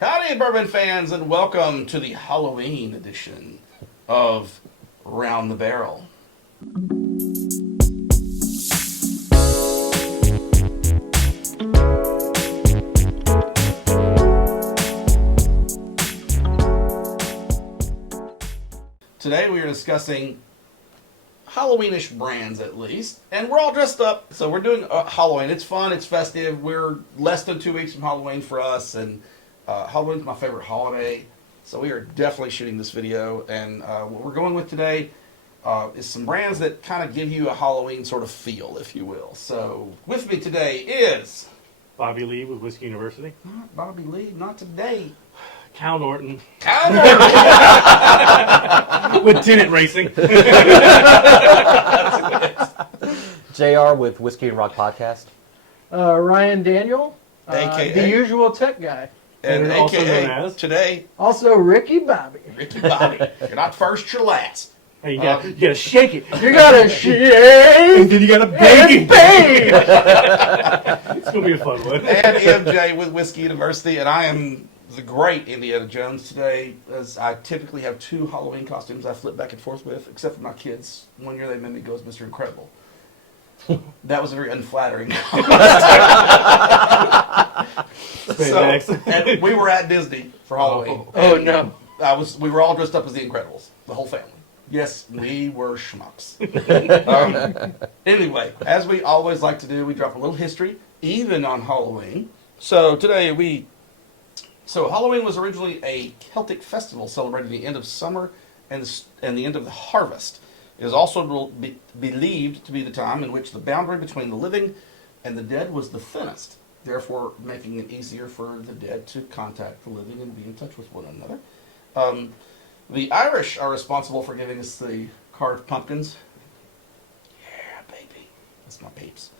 Howdy, bourbon fans, and welcome to the Halloween edition of Round the Barrel. Today we are discussing Halloweenish brands, at least, and we're all dressed up, so we're doing Halloween. It's fun, it's festive. We're less than 2 weeks from Halloween for us, and Halloween's my favorite holiday, so we are definitely shooting this video. And what we're going with today is some brands that kind of give you a Halloween sort of feel, if you will. So with me today is Bobby Lee with Whiskey University. not Bobby Lee, not today. Cal Norton Cal Norton. with Tenet Racing. JR with Whiskey and Rock Podcast. Ryan Daniel, AKA. the usual tech guy. And Also AKA known as? today, Also Ricky Bobby. Ricky Bobby. You're not first, you're last. Hey, you gotta shake it. You gotta shake And then you gotta bake and it. bake. It's gonna be a fun one. And MJ with Whiskey University, and I am the great Indiana Jones today, as I typically have 2 Halloween costumes I flip back and forth with, except for my kids. One year they made me go as Mr. Incredible. That was a very unflattering and we were at Disney for Halloween. Oh no. We were all dressed up as the Incredibles, the whole family. Yes, we were schmucks. Anyway, as we always like to do, we drop a little history, even on Halloween. So today So Halloween was originally a Celtic festival celebrating the end of summer and the end of the harvest. It is also believed to be the time in which the boundary between the living and the dead was the thinnest, therefore making it easier for the dead to contact the living and be in touch with one another. The Irish are responsible for giving us the carved pumpkins. Yeah, baby. That's my peeps.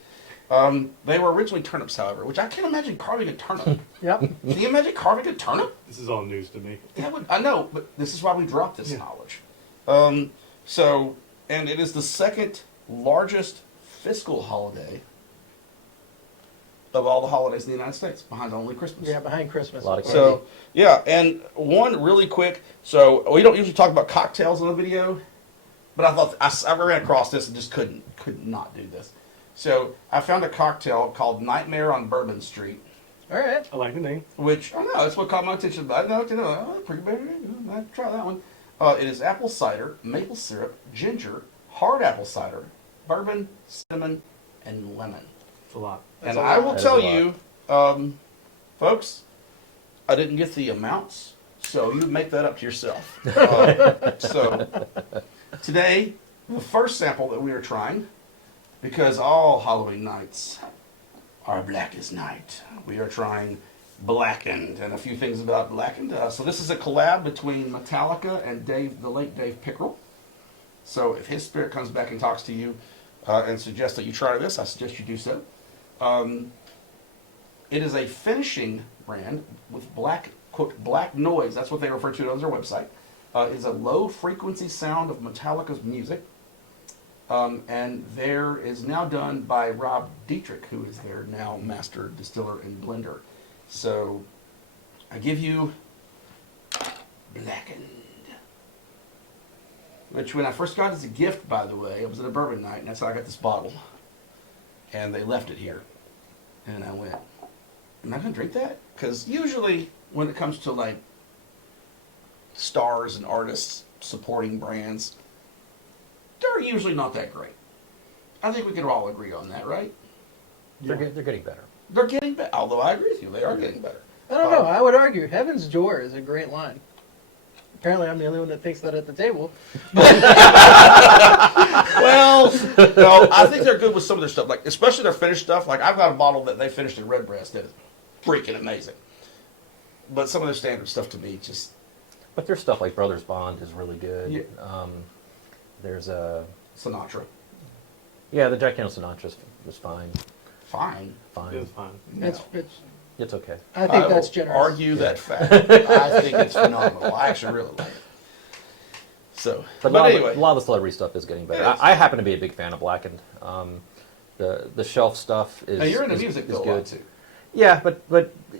They were originally turnips, however, which I can't imagine carving a turnip. Yep. Can you imagine carving a turnip? This is all news to me. I know, but this is why we drop this knowledge. And it is the second largest fiscal holiday of all the holidays in the United States, behind only Christmas. Yeah, behind Christmas. A lot of candy. So, yeah, and one really quick, so we don't usually talk about cocktails on the video, but I thought, I ran across this and just could not do this. So I found a cocktail called Nightmare on Bourbon Street, All right. I like the name. which, I don't know, that's what caught my attention. I know, pretty good. I'd try that one. It is apple cider, maple syrup, ginger, hard apple cider, bourbon, cinnamon, and lemon. It's a lot. And a I lot. will That is tell a lot. you, folks, I didn't get the amounts, so you make that up to yourself. So today, the first sample that we are trying, because all Halloween nights are black as night, we are trying Blackened and a few things about Blackened. So this is a collab between Metallica and the late Dave Pickerel. So if his spirit comes back and talks to you and suggests that you try this, I suggest you do so. It is a finishing brand with quote, black noise. That's what they refer to it on their website. It is a low frequency sound of Metallica's music. And there is now done by Rob Dietrich, who is their now master distiller and blender. So I give you Blackened. Which when I first got it as a gift, by the way, it was at a bourbon night, and that's how I got this bottle. And they left it here. And I went, am I going to drink that? Because usually when it comes to like stars and artists supporting brands, they're usually not that great. I think we can all agree on that, right? They're getting better. They're getting better. Although I agree with you, they are getting better. I don't know. I would argue Heaven's Door is a great line. Apparently, I'm the only one that thinks that at the table. Well, no, I think they're good with some of their stuff, like especially their finished stuff. Like I've got a bottle that they finished in Redbreast that is freaking amazing. But some of their standard stuff to me just. But their stuff like Brothers Bond is really good. Yeah. There's a... Sinatra. Yeah, the Jack Daniel's Sinatra was fine. Fine. Fine. It's fine. No. It's okay. I think will that's generous. argue that fact. I think it's phenomenal. I actually really like it. So, But anyway. a lot of the celebrity stuff is getting better. It is. I happen to be a big fan of Blackened. The shelf stuff is Now you're into is- music is though a good. lot too. Yeah, but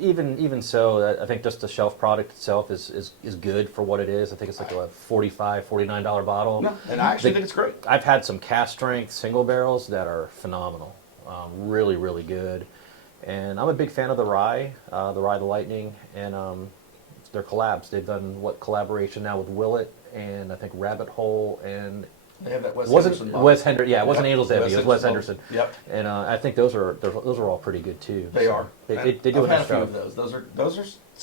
even so, I think just the shelf product itself is good for what it is. I think it's like a $49 bottle. No, and I actually think it's great. I've had some cast strength single barrels that are phenomenal, really really good, and I'm a big fan of the Rye the Lightning, and their collabs. They've done collaboration now with Willet and I think Rabbit Hole and. They have that Wes Wasn't Henderson bottle. Wes Henderson? Yeah, it wasn't Yep. Angel's Envy. It was Wes Henderson Henderson. bottle. Yep. And I think those are all pretty good too. They So are. They do I've a had a nice few job. of those. Those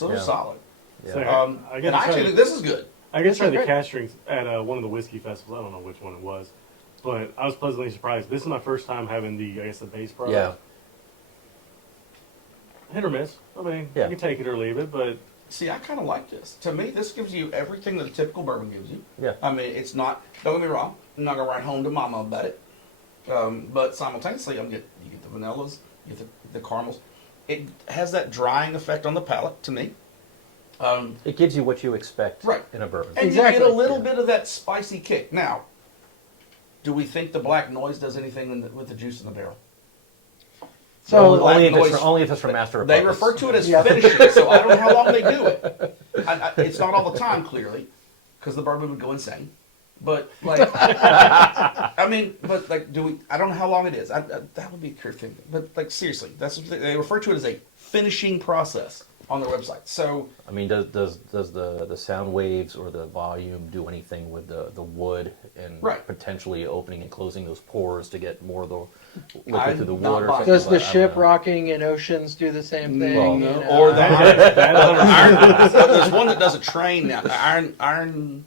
are Yeah. solid. Yeah. So, I And I actually think this is good. I guess tried the Great. cast strings at one of the whiskey festivals. I don't know which one it was, but I was pleasantly surprised. This is my first time having the base product. Yeah. Hit or miss. I mean, Yeah. you can take it or leave it, but See, I kind of like this. To me, this gives you everything that a typical bourbon gives you. Yeah. I mean, it's not. Don't get me wrong. I'm not gonna write home to mama about it. But simultaneously, you get the vanillas, you get the caramels. It has that drying effect on the palate to me. It gives you what you expect Right. in a bourbon. And Exactly. you get a little bit of that spicy kick. Now, do we think the black noise does anything with the juice in the barrel? So black only noise- if it's from Master of They Puppets. refer to it as Yeah. finishing, so I don't know how long they do it. It's not all the time, clearly, because the bourbon would go insane. But like, I mean, but like, I don't know how long it is. That would be a clear thing. But like, seriously, they refer to it as a finishing process on their website. So I mean, does the sound waves or the volume do anything with the wood and Right. potentially opening and closing those pores to get more of the I'm liquid through the not wood? Or buying something? does the I don't ship know. rocking in oceans do the same thing? Well, you know? or the that there's one that does a train now. Iron.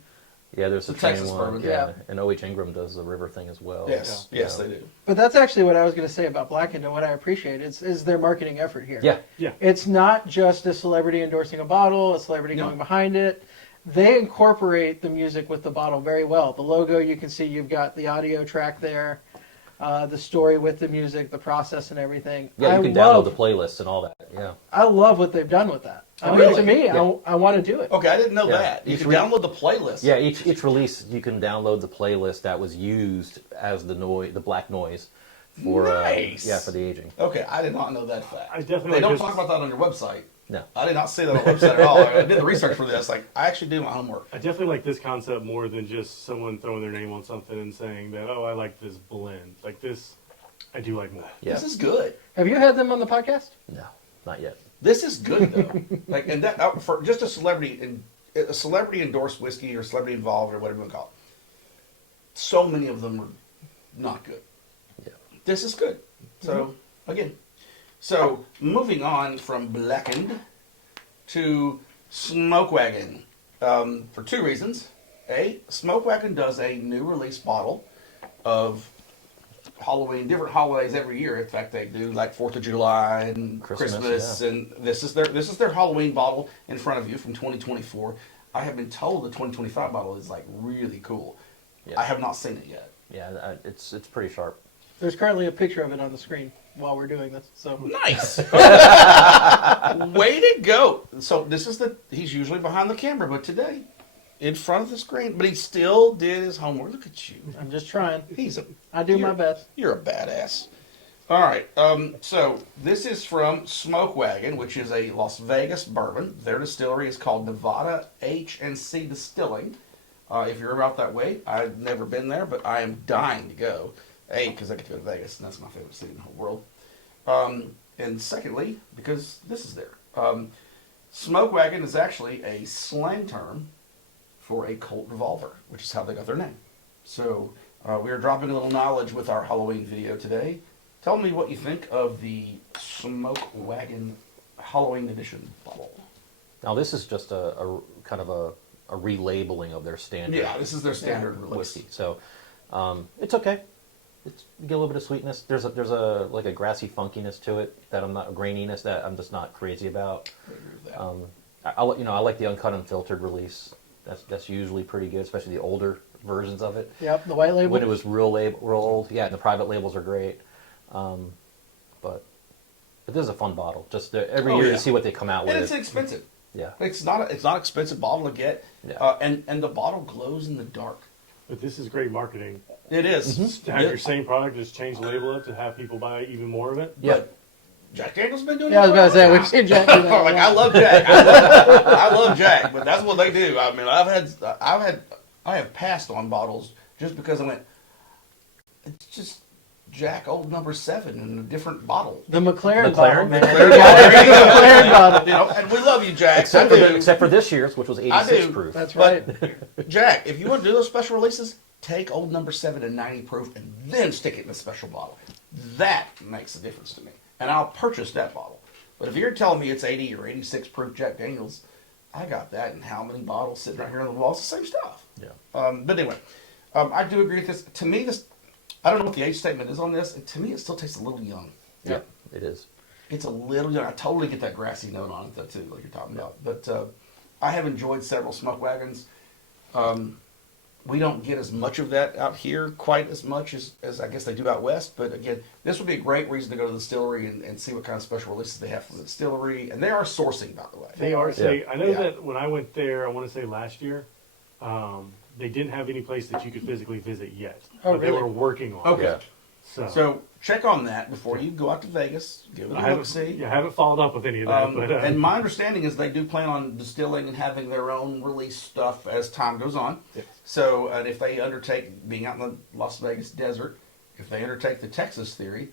Yeah, there's The the train Texas one. bourbon. Yeah. Yeah. And O.H. Ingram does the river thing as well. Yes, yes, they do. But that's actually what I was going to say about Blackened and what I appreciate is their marketing effort here. Yeah. It's not just a celebrity endorsing a bottle, a celebrity No. going behind it. They incorporate the music with the bottle very well. The logo, you can see you've got the audio track there, the story with the music, the process and everything. Yeah, you can download the playlists and all that. Yeah. I love what they've done with that. I Oh, mean, really? to me, Yeah. I want to do it. Okay, I didn't know Yeah. that. You Each can re- download the playlist. Yeah, each release you can download the playlist that was used as the black noise for Nice. for the aging. Okay, I did not know that fact. I definitely They like don't this. talk about that on your website. No. I did not see that on the website at all. I did the research for this. Like, I actually do my homework. I definitely like this concept more than just someone throwing their name on something and saying that, oh, I like this blend. Like this, I do like more. Yeah. This is good. Have you had them on the podcast? No, not yet. This is good though. Like, and that for just a celebrity endorsed whiskey or celebrity involved or whatever you want to call it. So many of them are not good. Yeah. This is good. So again, so moving on from Blackened to Smoke Wagon for two reasons. A, Smoke Wagon does a new release bottle of Halloween, different holidays every year. In fact, they do like 4th of July and Christmas, and this is their Halloween bottle in front of you from 2024. I have been told the 2025 bottle is like really cool. Yeah. I have not seen it yet. Yeah, it's pretty sharp. There's currently a picture of it on the screen while we're doing this. So Nice. Way to go. So he's usually behind the camera, but today in front of the screen, but he still did his homework. Look at you. I'm just trying. I do my You're- best. You're a badass. All right. So this is from Smoke Wagon, which is a Las Vegas bourbon. Their distillery is called Nevada H&C Distilling. If you're about that way, I've never been there, but I am dying to go. A, because I get to go to Vegas, and that's my favorite city in the whole world. And secondly, because this is there. Smoke Wagon is actually a slang term for a Colt revolver, which is how they got their name. So we are dropping a little knowledge with our Halloween video today. Tell me what you think of the Smoke Wagon Halloween edition bottle. Now this is just a kind of a relabeling of their standard. Yeah, this is their standard release. whiskey. So it's okay. You get a little bit of sweetness. There's a like a grassy funkiness to it that a graininess that I'm just not crazy about. I agree with that. I like the uncut unfiltered release. That's usually pretty good, especially the older versions of it. Yep, the white label. When it was real old, yeah, and the private labels are great. But this is a fun bottle. Just every Oh, year yeah. to see what they come out with. And it's expensive. Yeah. It's not an expensive bottle to get. Yeah. And the bottle glows in the dark. But this is great marketing. It is. To have your same product, just change the label up to have people buy even more of it. Yeah. But Jack Daniels been doing Yeah, I it was about to say, forever. we've seen Jack do that. Like, I love Jack. I love Jack, but that's what they do. I mean, I have passed on bottles just because I went, it's just Jack Old Number 7 in a different bottle. The McLaren McLaren? bottle, man. McLaren You gotta do the McLaren You bottle. know, and we love you, Jack. Except I for, do. except for this year's, which was 86 do. proof. That's right. Jack, if you want to do those special releases, take Old Number 7 and 90 proof and then stick it in a special bottle. That makes a difference to me. And I'll purchase that bottle. But if you're telling me it's 80 or 86 proof Jack Daniels, I got that in how many bottles sitting right here on the wall? It's the same stuff. Yeah. But anyway, I do agree with this. To me, this, I don't know what the age statement is on this. To me, it still tastes a little young. Yeah, it is. It's a little young. I totally get that grassy note on it, though, too, like you're talking about. But I have enjoyed several smoke wagons. We don't get as much of that out here, quite as much as I guess they do out west. But again, this would be a great reason to go to the distillery and see what kind of special releases they have from the distillery. And they are sourcing, by the way. They are saying, I know Yeah. that when I went there, I want to say last year, they didn't have any place that you could physically visit yet. Oh, but they really? were working on Okay. it. Yeah. So check on that before you go out to Vegas. Give it I a haven't, look-see. yeah, I haven't followed up with any of that. But, And my understanding is they do plan on distilling and having their own release stuff as time goes on. Yes. So if they undertake being out in the Las Vegas desert, if they undertake the Texas theory,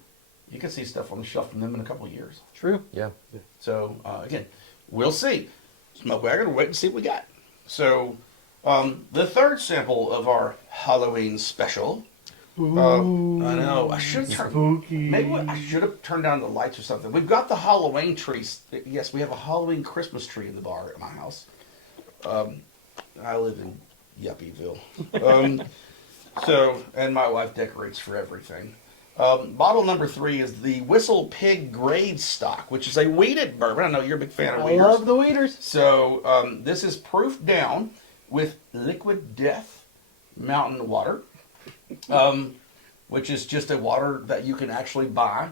you can see stuff on the shelf from them in a couple of years. True. Yeah. So again, we'll see. Smoke wagon, we'll wait and see what we got. So the third sample of our Halloween special. I know. I should turn. spooky. Maybe I should have turned down the lights or something. We've got the Halloween trees. Yes, we have a Halloween Christmas tree in the bar at my house. I live in Yuppieville. And my wife decorates for everything. Bottle number 3 is the Whistle Pig Grade Stock, which is a wheated bourbon. I know you're a big fan of I wheaters. love the weeders. So this is proofed down with Liquid Death mountain water, which is just a water that you can actually buy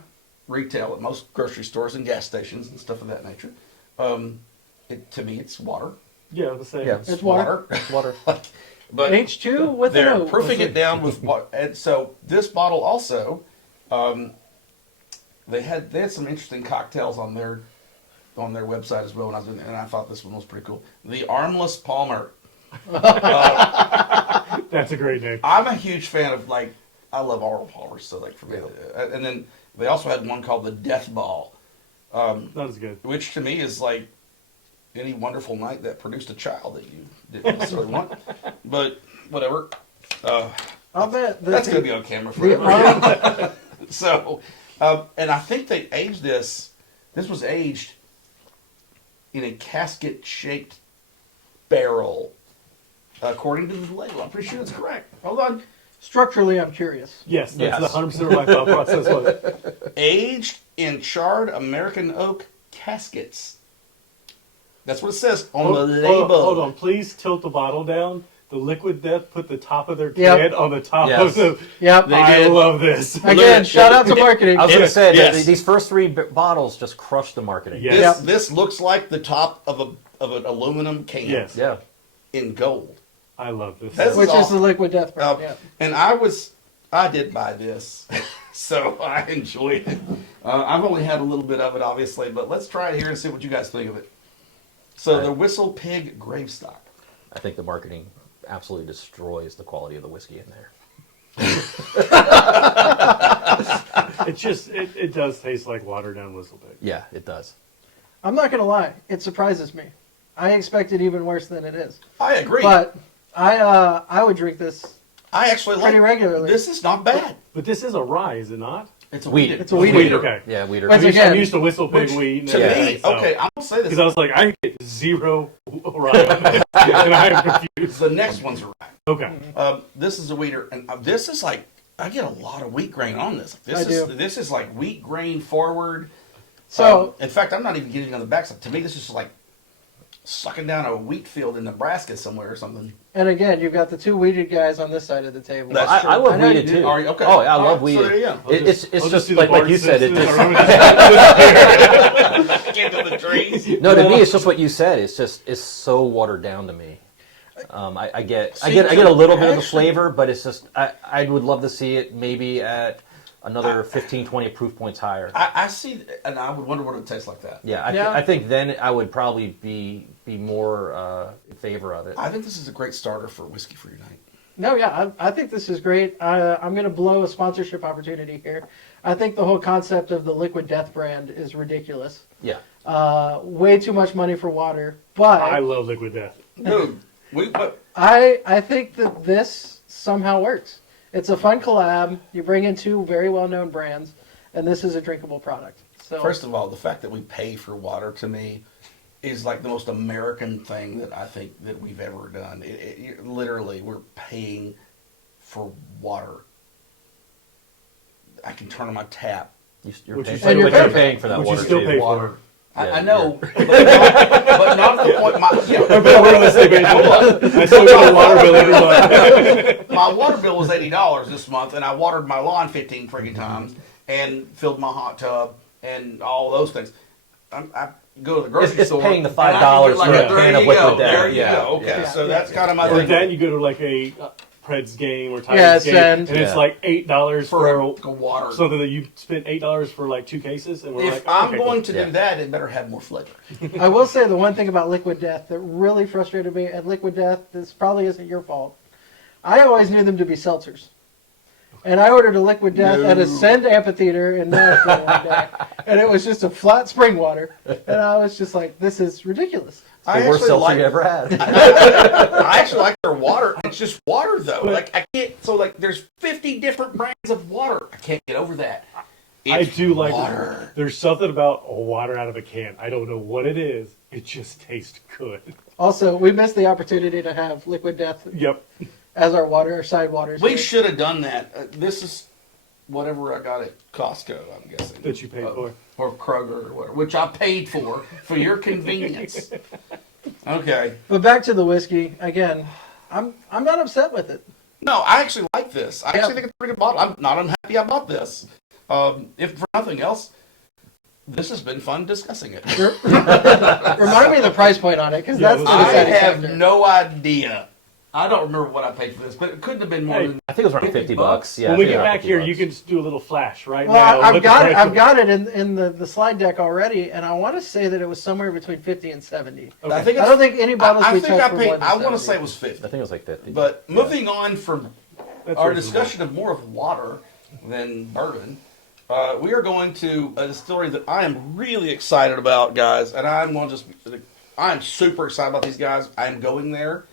retail at most grocery stores and gas stations and stuff of that nature. To me, it's water. Yeah, the same. Yeah. It's water. Water. But H2 with they're an O. proofing it down with water. And so this bottle also, they had some interesting cocktails on their website as well when I was in there, and I thought this one was pretty cool. The Armless Palmer. That's a great name. I'm a huge fan of, like, I love Arnold Palmers, so like for me. And then they also had one called the Death Ball, Not as good. which to me is like any wonderful night that produced a child that you didn't necessarily want. But whatever. I'll bet. That's going to be on camera forever. So, and I think they aged this. This was aged in a casket-shaped barrel, according to the label. I'm pretty sure that's correct. Hold on. Structurally, I'm curious. Yes, that's Yes. 100% what my thought process was. Aged in charred American oak caskets. That's what it says on the label. Hold on, please tilt the bottle down. The Liquid Death put the top of their Yep. can on the top Yes. of the. Yep. They I did. love this. Again, shout out to marketing. I was going to say that Yes. these first 3 bottles just crushed the marketing. Yes. This, Yep. this looks like the top of an aluminum can Yes. Yeah. in gold. I love this. That's- Which is awesome. the liquid death burn. Uh, Yeah. And I did buy this, so I enjoyed it. I've only had a little bit of it, obviously, but let's try it here and see what you guys think of it. So the Whistle Pig Gravestock. I think the marketing absolutely destroys the quality of the whiskey in there. It just it does taste like watered down whistle pig. Yeah, it does. I'm not gonna lie, it surprises me. I expected even worse than it is. I agree. But I would drink this. I actually like pretty regularly. This is not bad. But this is a rye, is it not? It's a Wheat. wheated. It's a wheated. Wheat, okay. Yeah, weeder. Once I'm again, used to whistle pig Which, wheat. to me, okay, I'm gonna say this. Because I was like, I get 0 rye on this, and I am confused. The next one's a rye. Okay. This is a wheater, and this is like I get a lot of wheat grain on this. I do. This is like wheat grain forward. So in fact, I'm not even getting on the backside. To me, this is like sucking down a wheat field in Nebraska somewhere or something. and again, you've got the 2 weeded guys on this side of the table. That's true. I love I know weeded you do. too. Are you- okay. Oh, yeah, I All love right, so weeded. there you go. It's I'll just do the like you Bart said. It Simpson just, Get to the trees. no, to me, it's just what you said. It's so watered down to me. I get a little bit of the actually- flavor, but it's just I would love to see it maybe at another 15, 20 proof points higher. I see, and I would wonder what it would taste like that. Yeah, Yeah. I think then I would probably be more in favor of it. I think this is a great starter for whiskey for your night. No, yeah, I think this is great. I'm going to blow a sponsorship opportunity here. I think the whole concept of the Liquid Death brand is ridiculous. Yeah. Way too much money for water. I But love Liquid Death. Dude, I think that this somehow works. It's a fun collab. You bring in two very well-known brands, and this is a drinkable product. So first of all, the fact that we pay for water to me is like the most American thing that I think that we've ever done. Literally, we're paying for water. I can turn on my tap. You're Which paying, you still but pay you're for. paying for that Which you water still too. pay for. Water. I Yeah, know, but not to the point. We're on the same page. I still get a water bill every month. My water bill was $80 this month, and I watered my lawn 15 friggin' times and filled my hot tub and all those things. I go to the grocery It's store. paying the and I can $5 get like for a there can you of Liquid go, Death. There you Yeah, go. Okay, yeah. so that's kind of my Or thing. then you go to like a Preds game or Yeah, Tigers game, and- and it's Yeah. like $8 for for water. something that you spent $8 for like 2 cases, and we're If like, I'm okay, going cool. to Yeah. do that, it better have more flavor. I will say the one thing about Liquid Death that really frustrated me at Liquid Death, this probably isn't your fault. I always knew them to be seltzers. And I ordered a Liquid Death at a No. Send Amphitheater in Nashville one day, and it was just a flat spring water. And I was just like, this is ridiculous. The worst seltzer you ever had. I actually like their water. It's just water though. Like I can't. So like, there's 50 different brands of water. I can't get over that. I It's do like water. There's something about water out of a can. I don't know what it is. It just tastes good. Also, we missed the opportunity to have Liquid Death Yep. as our water, our side waters. We here. should have done that. This is whatever I got at Costco. I'm guessing That you paid for. or Kroger or whatever, which I paid for your convenience. Okay. But back to the whiskey again. I'm not upset with it. No, I actually like this. I Yeah. actually think it's a pretty good bottle. I'm not unhappy I bought this. If for nothing else, this has been fun discussing it. Remind me of the price point on it, because Yeah, that's the let's- I deciding have factor. no idea. I don't remember what I paid for this, but it couldn't have been more Hey, than. I think it was around 50 bucks. Yeah, when I we think get around back 50 here, bucks. you can just do a little flash right Well, now. I've What the got it. price I've got it in the slide deck already, and I want to say that it was somewhere between 50 and 70. Okay. I think I don't think any bottles I we think I touched were paid. more than I want to 70. say it was 50. I think it was like 50. But moving on from That's our reasonable. discussion of more of water than bourbon, we are going to a distillery that I am really excited about, guys. And I'm super excited about these guys. I'm going there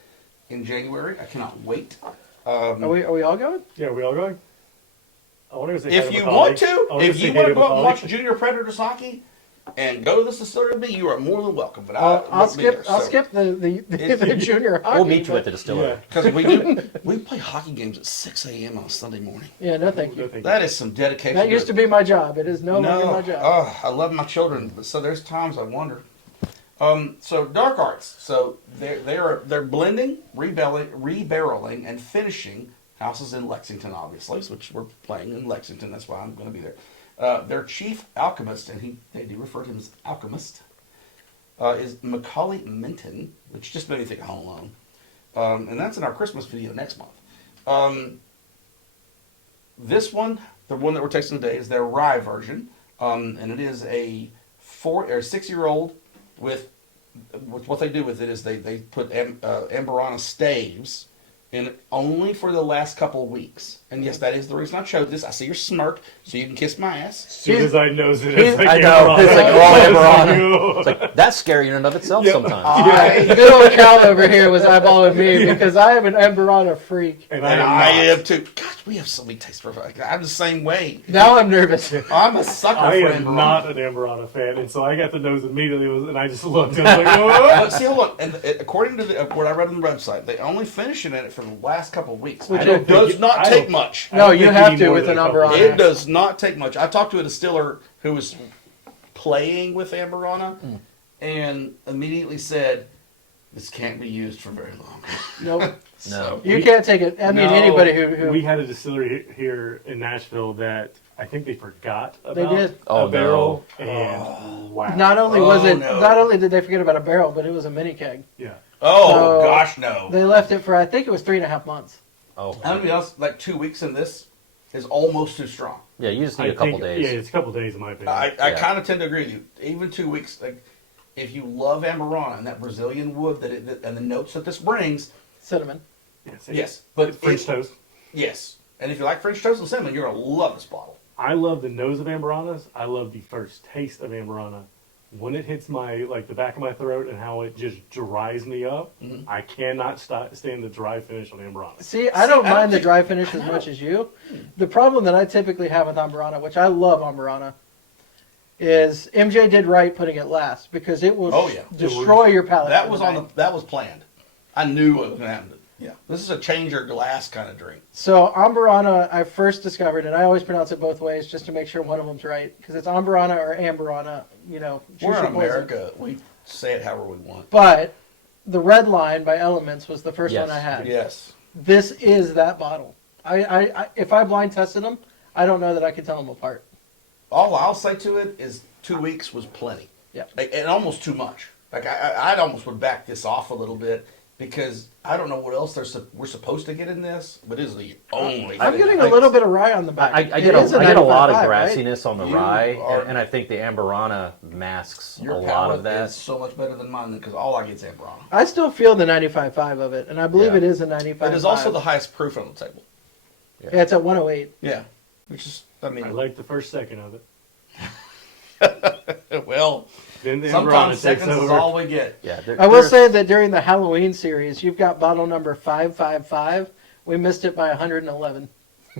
in January. I cannot wait. Are we all going? Yeah, are we all going? I want to go say hi If to you my want colleagues. to, I wanna if go say you hi want to my go out and watch colleagues. Junior Predator Sake and go to this distillery with me, you are more than welcome. But I'll won't be skip. there, I'll so. skip the If- junior hockey. we'll meet you but- at the distillery. Yeah. Because we play hockey games at 6 a.m. on a Sunday morning. Yeah, no, thank No, you. thank That is some dedication. That used to be my job. It is no longer my job. Oh, I love my children, but so there's times I wonder. So Dark Arts. So they're blending, rebarreling, and finishing houses in Lexington, obviously, which we're playing in Lexington. That's why I'm going to be there. Their chief alchemist, and they do refer to him as alchemist, is Macaulay Minton, which just made me think of Home Alone, and that's in our Christmas video next month. This one, the one that we're tasting today, is their rye version, and it is a 6-year-old with what they do with it is they put Amberana staves in it only for the last couple of weeks. And yes, that is the reason I chose this. I see your smirk, so you can kiss my ass. As soon as I knows it, it's like I know. It's like raw Amberana. It's Amberana. like, that's scary in and of itself Yep. sometimes. Good old Cal over here was eyeballing me because I am an Amberana freak. And And I I am am too. Gosh, we have so many taste profiles. I'm the same way. Now I'm nervous. I'm a sucker I for am Amberana. not an Amberana fan, and so I got the nose immediately, and I just looked and I was like, "Oh!" See, hold on. And according to what I read on the website, they only finish it for the last couple of weeks. Which And it does not I take don't- much. I No, don't you think have need to more with than an a couple Amberana. of It years. does not take much. I talked to a distiller who was playing with Amberana and immediately said, this can't be used for very long. Nope. No. You can't take it. I mean, No, anybody who We had a distillery here in Nashville that I think they forgot about They did. Oh, a barrel, and wow. not only was Oh, it, no. not only did they forget about a barrel, but it was a mini keg. Yeah. Oh, So, gosh, no. They left it for I think it was 3.5 months. Oh, How many else, like 2 weeks in this? is almost too strong. Yeah, you just need a couple days. Yeah, it's a couple days in my opinion. I Yeah. kind of tend to agree with you. Even 2 weeks, like if you love Amburana and that Brazilian wood and the notes that this brings, Cinnamon. yes, but French toast. yes, and if you like French toast and cinnamon, you're gonna love this bottle. I love the nose of Amburanas. I love the first taste of Amburana. When it hits the back of my throat and how it just dries me up, Mhm. I cannot stand the dry finish on Amburana. See, I don't I don't mind the think- dry finish as much as you. The problem that I typically have with Amburana, which I love Amburana, is MJ did right putting it last because it will Oh, yeah. destroy your palate. That for was the on night. that was planned. I knew it was gonna happen. Yeah, this is a change your glass kind of drink. So Amburana, I first discovered, and I always pronounce it both ways just to make sure one of them's right, because it's Amburana or Amburana. You know, choose We're in your poison. America. We say it however we want. But the Red Line by Elements was the first Yes. one I had. Yes. This is that bottle. If I blind tested them, I don't know that I could tell them apart. All I'll say to it is 2 weeks was plenty. Yeah. And almost too much. Like I'd almost would back this off a little bit because I don't know what else we're supposed to get in this, but it is the only. I'm thing. getting a little bit of rye on the back. I It get is I get a lot of 95.5, right? grassiness on the You rye, are- and I think the Amburana masks Your a lot palate of that. is so much better than mine because all I get is Amburana. I still feel the 95.5 of it, and I believe Yeah. it is a 95.5. It is also the highest proof on the table. Yeah, it's at 108. Yeah. Which is, I mean, I like the first second of it. well, Then the sometimes Amburana takes seconds is over. all we get. Yeah, I will say that during the Halloween series, you've got bottle number 555. We missed it by 111.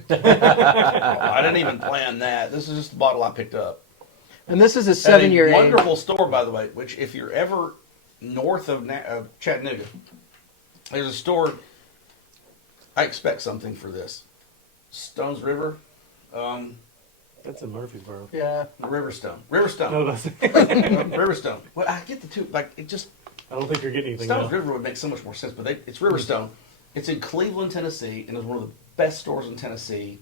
I didn't even plan that. This is just the bottle I picked up. And this is a At a 7-year age. wonderful store, by the way, which if you're ever north of Chattanooga, there's a store. I expect something for this. Stones River, That's in Murfreesboro. Yeah. Riverstone, No, that's, Riverstone. Well, I get the two. Like it just I don't think you're getting anything. Stones else. River would make so much more sense, but it's Riverstone. It's in Cleveland, Tennessee, and it's one of the best stores in Tennessee.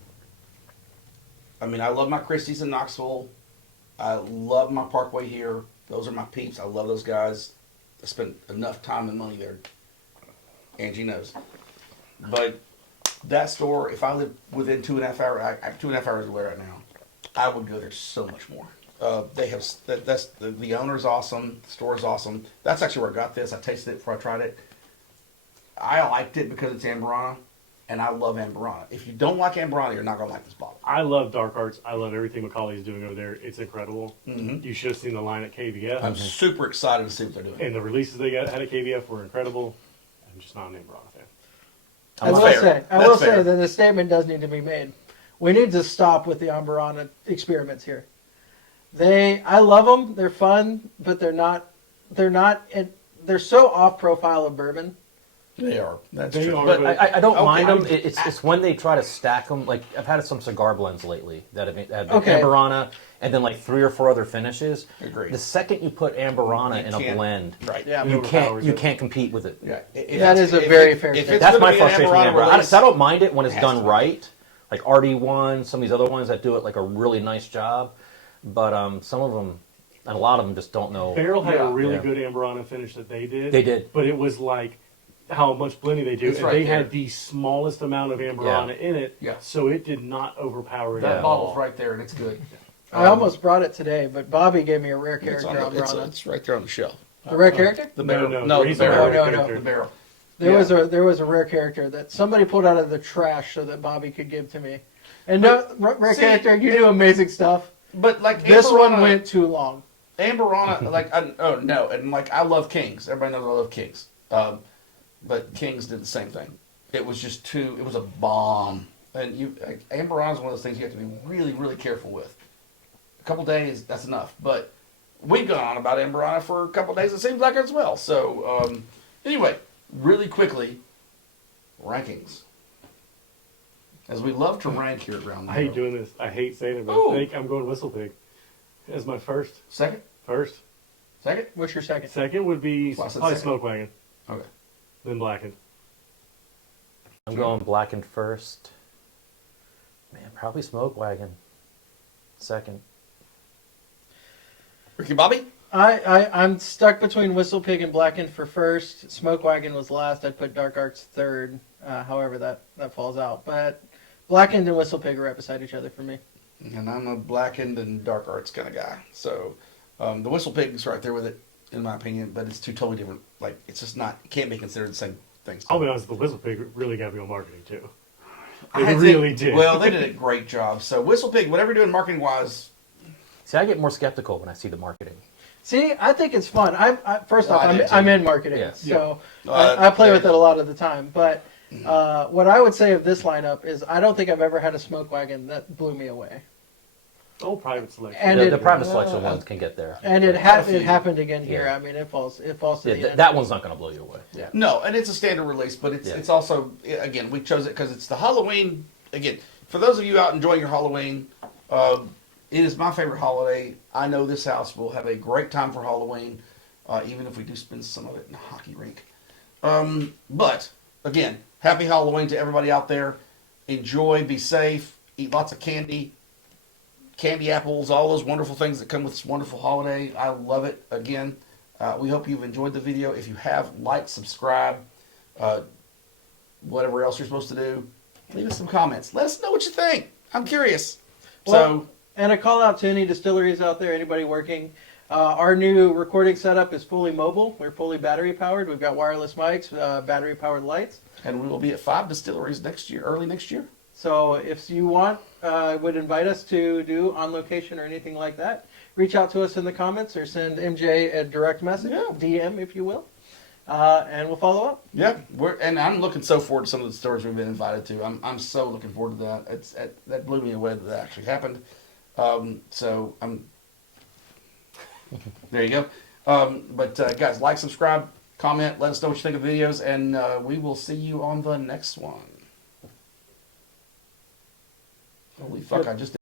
I mean, I love my Christie's in Knoxville. I love my Parkway here. Those are my peeps. I love those guys. I spent enough time and money there. Angie knows. But that store, if I lived within 2.5 hours, I'm 2.5 hours away right now, I would go there so much more. They have the owner's awesome. The store is awesome. That's actually where I got this. I tasted it before I tried it. I liked it because it's Amburana, and I love Amburana. If you don't like Amburana, you're not gonna like this bottle. I love Dark Arts. I love everything Macaulay's doing over there. It's incredible. Mhm. You should have seen the line at KVF. I'm super excited to see what they're doing. And the releases they had at KVF were incredible. I'm just not an Amburana fan. I will fair. say, I That's will fair. say that the statement does need to be made. We need to stop with the Amburana experiments here. I love them. They're fun, but they're so off profile of bourbon. They are. That's They true. are, But but- I don't Okay. mind them. It's when they try to stack them. Like I've had some cigar blends lately that have been Okay. Amburana and then like 3 or 4 other finishes. Agreed. The second you put Amburana You in a can't- blend, right. Yeah. you overpowers can't it. compete with it. Yeah. That is a very fair if statement. it's That's gonna my be an frustration with Amburana Amburana. release, I don't mind it when it's has done to be. right, like RD1, some of these other ones that do it like a really nice job. But some of them, and a lot of them just don't know. Barrel had Yeah. a really Yeah. good Amburana finish that they did. They did. But it was like how much blending they do. It's And right they there. had the smallest amount of Amburana in it. Yeah. So it did not overpower it that at bottle's all. right there, and it's good. I almost brought it today, but Bobby gave me a rare It's, character on the, Amburana. it's right there on the shelf. The rare character? The No, barrel. no, No, the he's a barrel. rare No. character. The barrel. There Yeah. was a rare character that somebody pulled out of the trash so that Bobby could give to me. And rare see, character, you do amazing stuff. But like This one Amburana- went too long. Amburana, like, oh no, and like I love Kings. Everybody knows I love Kings. But Kings did the same thing. It was just too. It was a bomb. And Amburana is one of those things you have to be really, really careful with. A couple days, that's enough. But we've gone on about Amburana for a couple days. It seems like as well. So anyway, really quickly, rankings. As we love to rank here around. I hate doing this. I hate saying it, but Ooh. I think I'm going Whistle Pig as my first. Second, Second What's your second? Second would be Well, I said probably second. Smoke Wagon, okay. then Blackened. I'm going Blackened first. Man, probably Smoke Wagon. Second. Ricky Bobby. I'm stuck between Whistle Pig and Blackened for first. Smoke Wagon was last. I'd put Dark Arts third. However, that falls out. But Blackened and Whistle Pig are right beside each other for me. And I'm a blackened and dark arts kind of guy. So the Whistle Pig's right there with it, in my opinion, but it's two totally different. Like, it's just not, it can't be considered the same thing. I'll be honest, the Whistle Pig really got me on marketing too. I They think- really did. Well, they did a great job. So Whistle Pig, whatever you're doing marketing wise, See, I get more skeptical when I see the marketing. See, I think it's fun. First Well, off, I do too. I'm in marketing, Yeah. so Uh, I play with there- it a lot of the time. But what I would say of this lineup is I don't think I've ever had a smoke wagon that blew me away. Oh, private selection. And the it- private selection ones can get there. And it Had a few. happened again here. Yeah. I mean, it falls to the end. That one's not going to blow you away. Yeah. no, and it's a standard release, but it's Yeah. it's also, again, we chose it because it's the Halloween. Again, for those of you out enjoying your Halloween, it is my favorite holiday. I know this house will have a great time for Halloween, even if we do spend some of it in a hockey rink. But again, happy Halloween to everybody out there. Enjoy, be safe, eat lots of candy, apples, all those wonderful things that come with this wonderful holiday. I love it. Again, we hope you've enjoyed the video. If you have, like, subscribe, whatever else you're supposed to do. Leave us some comments. Let us know what you think. I'm curious. Well, and a call out to any distilleries out there, anybody working. Our new recording setup is fully mobile. We're fully battery powered. We've got wireless mics, battery powered lights. and we will be at 5 distilleries next year, early next year. So if you want, would invite us to do on location or anything like that, reach out to us in the comments or send MJ a direct message, Yeah. DM if you will, and we'll follow up. Yeah, and I'm looking so forward to some of the stories we've been invited to. I'm so looking forward to that. That blew me away that actually happened. So I'm. There you go. But guys, like, subscribe, comment, let us know what you think of the videos, and we will see you on the next one. Holy fuck! I just did.